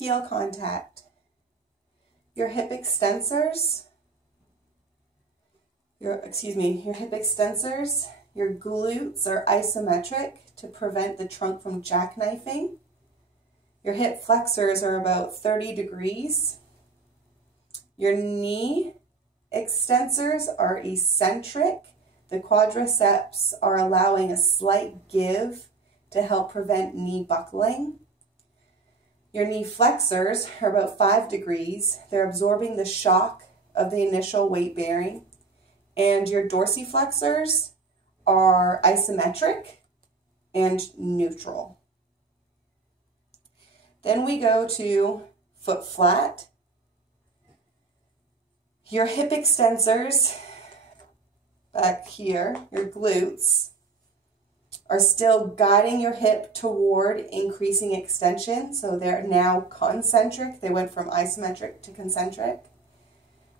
heel contact. Your hip extensors, your hip extensors, your glutes are isometric to prevent the trunk from jackknifing. Your hip flexors are about 30 degrees. Your knee extensors are eccentric. The quadriceps are allowing a slight give to help prevent knee buckling. Your knee flexors are about 5 degrees. They're absorbing the shock of the initial weight bearing. And your dorsiflexors are isometric and neutral. Then we go to foot flat. Your hip extensors back here, your glutes, are still guiding your hip toward increasing extension. So they're now concentric. They went from isometric to concentric.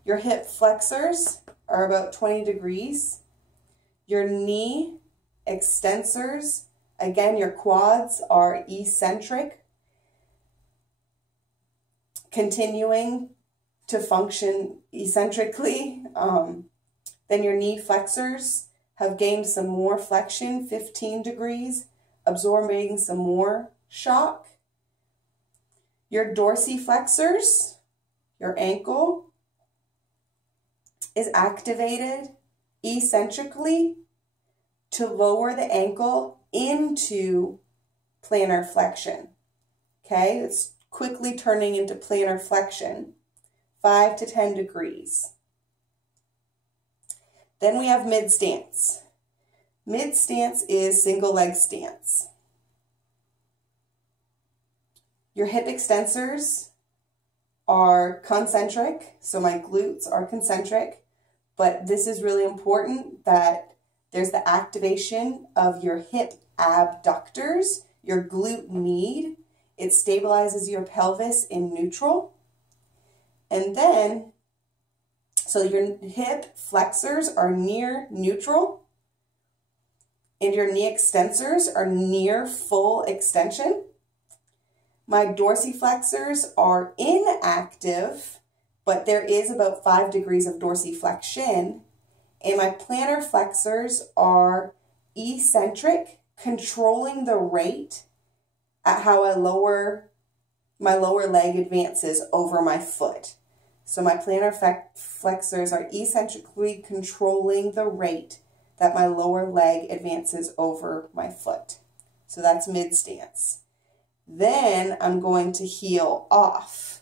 Your hip flexors are about 20 degrees. Your knee extensors, again, your quads are eccentric, continuing to function eccentrically. Then your knee flexors have gained some more flexion, 15 degrees, absorbing some more shock. Your dorsiflexors, your ankle, is activated eccentrically to lower the ankle into plantar flexion. Okay, it's quickly turning into plantar flexion, 5 to 10 degrees. Then we have mid stance. Mid stance is single leg stance. Your hip extensors are concentric, so my glutes are concentric, but this is really important that there's the activation of your hip abductors, your glute med. It stabilizes your pelvis in neutral. And then, so your hip flexors are near neutral, and your knee extensors are near full extension. My dorsiflexors are inactive, but there is about 5 degrees of dorsiflexion, and my plantar flexors are eccentric, controlling the rate at how my lower leg advances over my foot. So my plantar flexors are eccentrically controlling the rate that my lower leg advances over my foot. So that's mid stance. Then I'm going to heel off.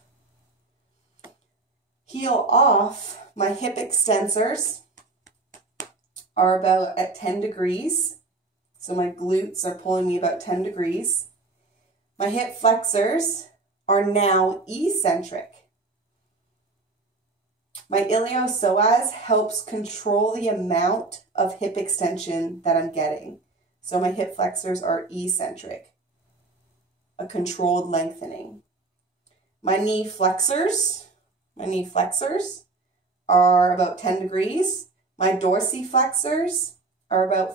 Heel off, my hip extensors are about at 10 degrees. So my glutes are pulling me about 10 degrees. My hip flexors are now eccentric. My iliopsoas helps control the amount of hip extension that I'm getting. So my hip flexors are eccentric, a controlled lengthening. My knee flexors are about 10 degrees. My dorsiflexors are about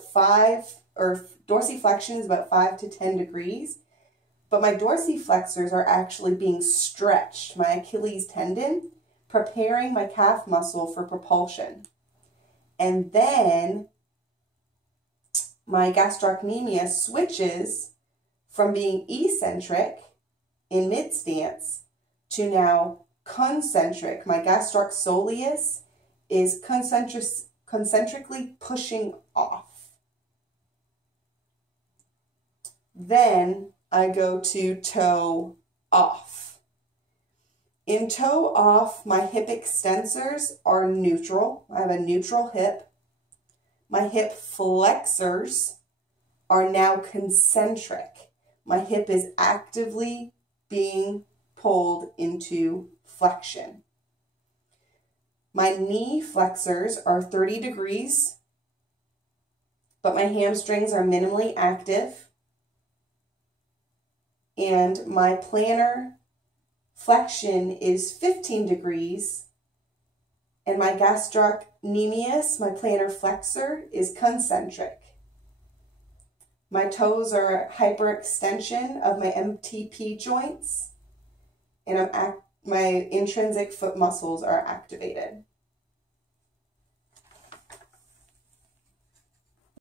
dorsiflexion is about 5 to 10 degrees. But my dorsiflexors are actually being stretched, my Achilles tendon, preparing my calf muscle for propulsion. And then my gastrocnemius switches from being eccentric in mid stance to now concentric. My gastroc soleus is concentrically pushing off. Then I go to toe off. In toe off, my hip extensors are neutral. I have a neutral hip. My hip flexors are now concentric. My hip is actively being pulled into flexion. My knee flexors are 30 degrees, but my hamstrings are minimally active. And my plantar flexion is 15 degrees, and my gastrocnemius, my plantar flexor, is concentric. My toes are hyperextension of my MTP joints, and my intrinsic foot muscles are activated.